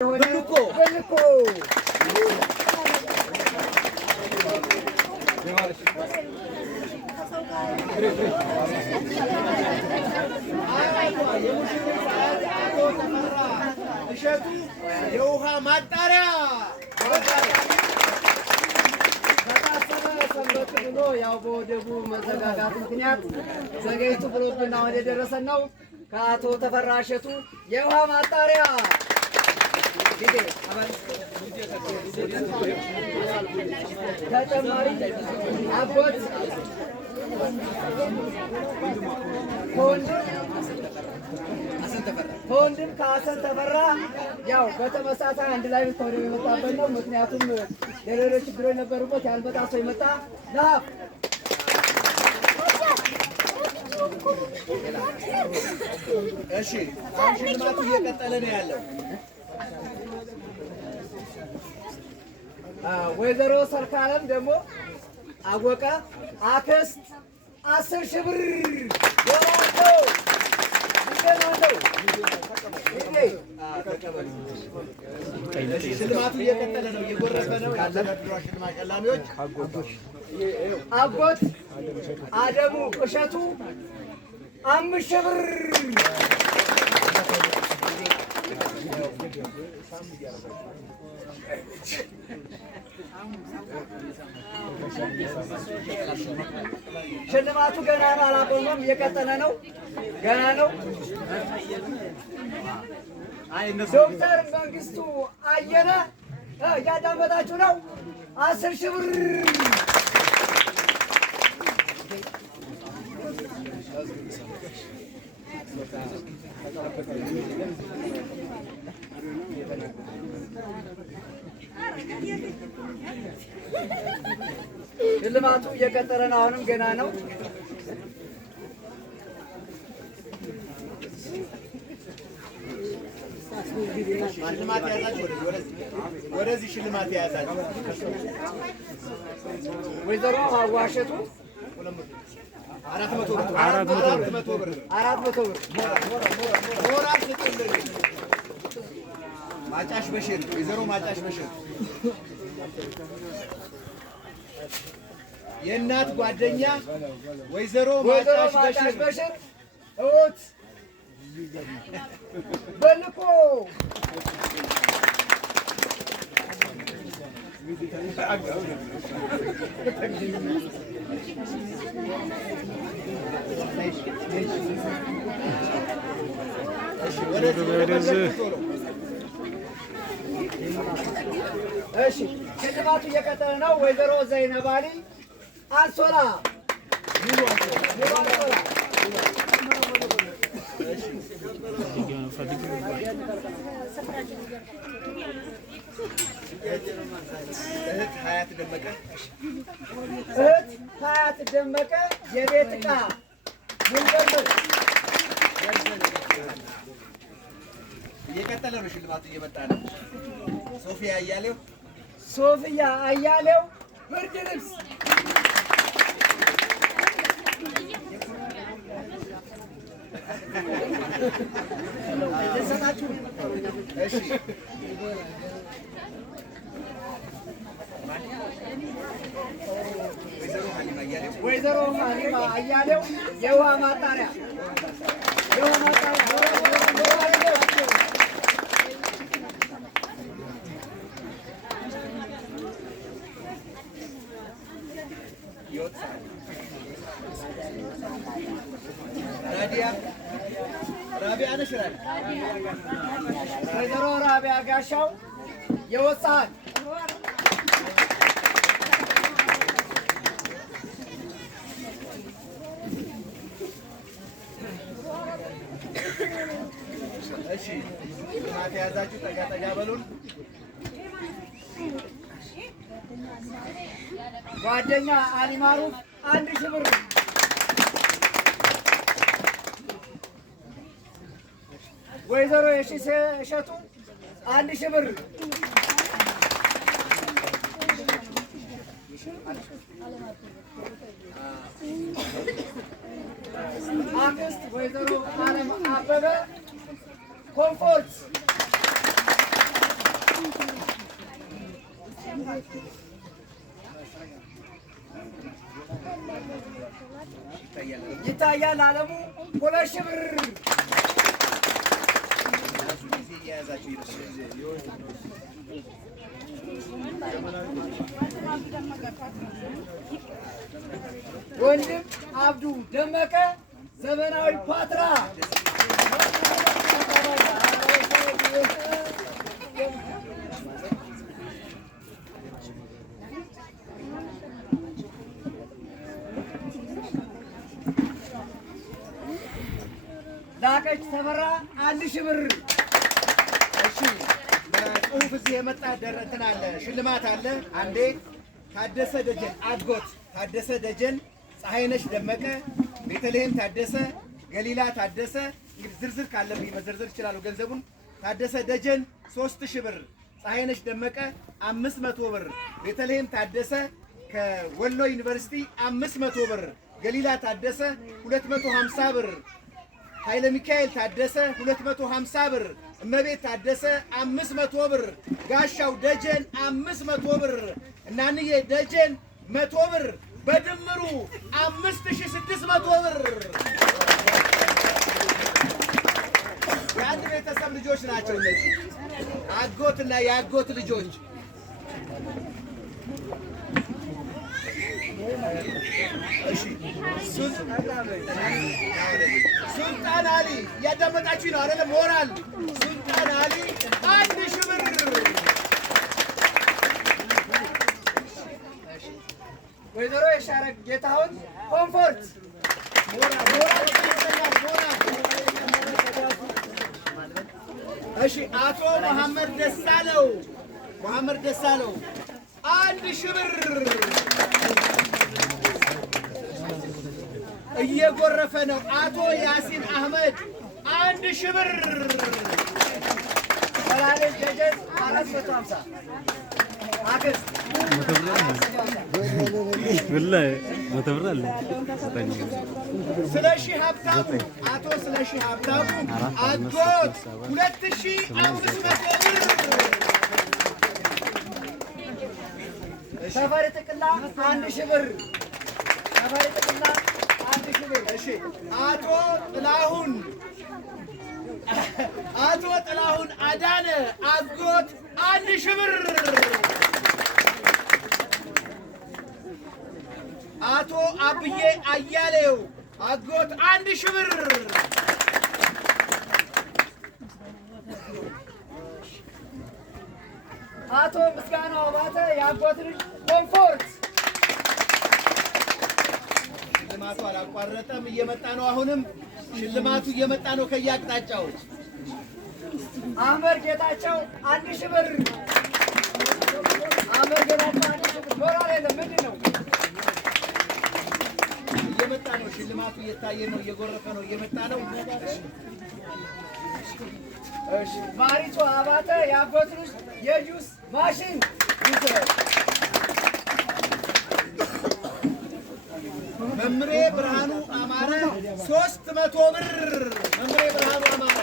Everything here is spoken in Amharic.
Beluko. እሸቱ የውሃ ማጣሪያ ሰንበት ብሎ ያው በወደቡ መዘጋጋት ምክንያት ዘገይቱ ብሎብን አሁን የደረሰን ነው። ከአቶ ተፈራ እሸቱ የውሃ ማጣሪያ ተጨማሪ አጎት ከወንድም ከአሰን ተፈራ ያው በተመሳሳይ አንድ ላይ ተወደው የመጣበት ነው። ምክንያቱም ሌሎች ችግሮች ነበሩበት። ያልመጣ ሰው ይመጣ ላፍ እሺ፣ ሽልማቱ እየቀጠለ ነው ያለው። ወይዘሮ ሰርካለም ደግሞ አወቀ አክስት 10,000 ብር ሽልማቱ እየቀጠለ ነው፣ እየጎረፈ ነው። ያዘጋጁ ሽልማት ቀላሚዎች አጎት አደሙ እሸቱ 5,000 ብር ሽልማቱ ገና ነው፣ አላቆመም፣ እየቀጠለ ነው፣ ገና ነው። ዶክተር መንግስቱ አየነ እያዳመጣችሁ ነው። 10,000 ብር ሽልማቱ እየቀጠለ ነው፣ አሁንም ገና ነው። ሽልማት ያዛችሁ ወደዚህ ሽልማት ያዛችሁ ወይዘሮ አዋሸቱ 400 ብር ሞራል ስትልኝ ማጫሽ በሽር ወይዘሮ ማጫሽ በሽር የእናት ጓደኛ ወይዘሮ ማጫሽ በሽር እውት በልኮ እሺ፣ ሽልማቱ እየቀጠለ ነው። ወይዘሮ ዘይነብ አሊ አንሶላ እህት ሀያት ደመቀ የቤት ዕቃ እየቀጠለ ነው። ሽልማቱ እየመጣ ነው። ሶፊያ አያሌው ብርድ ልብስ ወይዘሮ ሀሊማ አያሌው የውሃ ማጣሪያ ራቢያ ነሽራል ወይዘሮ ራቢያ ጋሻው የወሳን እሺ፣ ሽልማት የያዛችሁ ጠጋ በሉን። ጓደኛ አሊማሩ 1,000 ብር ወይዘሮ የሺሴ እሸቱ 1,000 ብር አክስት ወይዘሮ አለም አበበ ኮምፎርት ይታያል አለሙ 2000 ብር ወንድም አብዱ ደመቀ ዘመናዊ ፓትራ ላቀች ተፈራ 1000 ብር። እሺ በጽሁፍ እዚህ የመጣ እንትን አለ፣ ሽልማት አለ። አንዴ ታደሰ ደጀን አጎት ታደሰ ደጀን፣ ፀሐይነሽ ደመቀ፣ ቤተልሔም ታደሰ፣ ገሊላ ታደሰ። እንግዲህ ዝርዝር ካለብኝ መዘርዘር እችላለሁ ገንዘቡን። ታደሰ ደጀን 3000 ብር፣ ፀሐይነሽ ደመቀ 500 ብር፣ ቤተልሔም ታደሰ ከወሎ ዩኒቨርሲቲ 500 ብር፣ ገሊላ ታደሰ 250 ብር፣ ኃይለ ሚካኤል ታደሰ 250 ብር፣ እመቤት ታደሰ 500 ብር፣ ጋሻው ደጀን 500 ብር፣ እናንዬ ደጀን 100 ብር፣ በድምሩ 5600 ብር። የአንድ ቤተሰብ ልጆች ናቸው እነዚህ አጎትና የአጎት ልጆች። እሺ ሱልጣን አሊ እያዳመጣችሁ ነው አይደል? ሞራል ሱልጣን አሊ 1000 ብር። ወይዘሮ የሻረግ ጌታሁን ኮምፎርት እሺ አቶ መሐመድ ደሳለው 1000 ብር እየጎረፈ ነው። አቶ ያሲን አህመድ 1000 ብር። ሰላሌ ደጀን 450 አክስት ስለሺ ሀብታሙ አቶ ስለሺ ሀብታሙ አጎት 2500 ብር። ሰፈሪ ጥቅላ 1000 ብር። ሰፈሪ ጥቅላ 1000 ብር። እሺ አቶ ጥላሁን አዳነ አጎት 1000 ብር። አቶ አብዬ አያሌው አጎት 1000 ብር። አቶ ምስጋናው አባተ የአጎት ልጅ ኮምፎርት። ሽልማቱ አላቋረጠም፣ እየመጣ ነው። አሁንም ሽልማቱ እየመጣ ነው ከየአቅጣጫው። አህመድ ጌታቸው 1000 ብር። አህመድ ጌታቸው 1000 ብር። ሞራል የለም ምንድን ነው? እየመጣ ነው። ሽልማቱ እየታየ ነው፣ እየጎረፈ ነው፣ እየመጣ ነው። እሺ ማሪቱ አባተ የአጎት ልጅ የጁስ ማሽን ይዘህ። መምሬ ብርሃኑ አማረ 300 ብር። መምሬ ብርሃኑ አማረ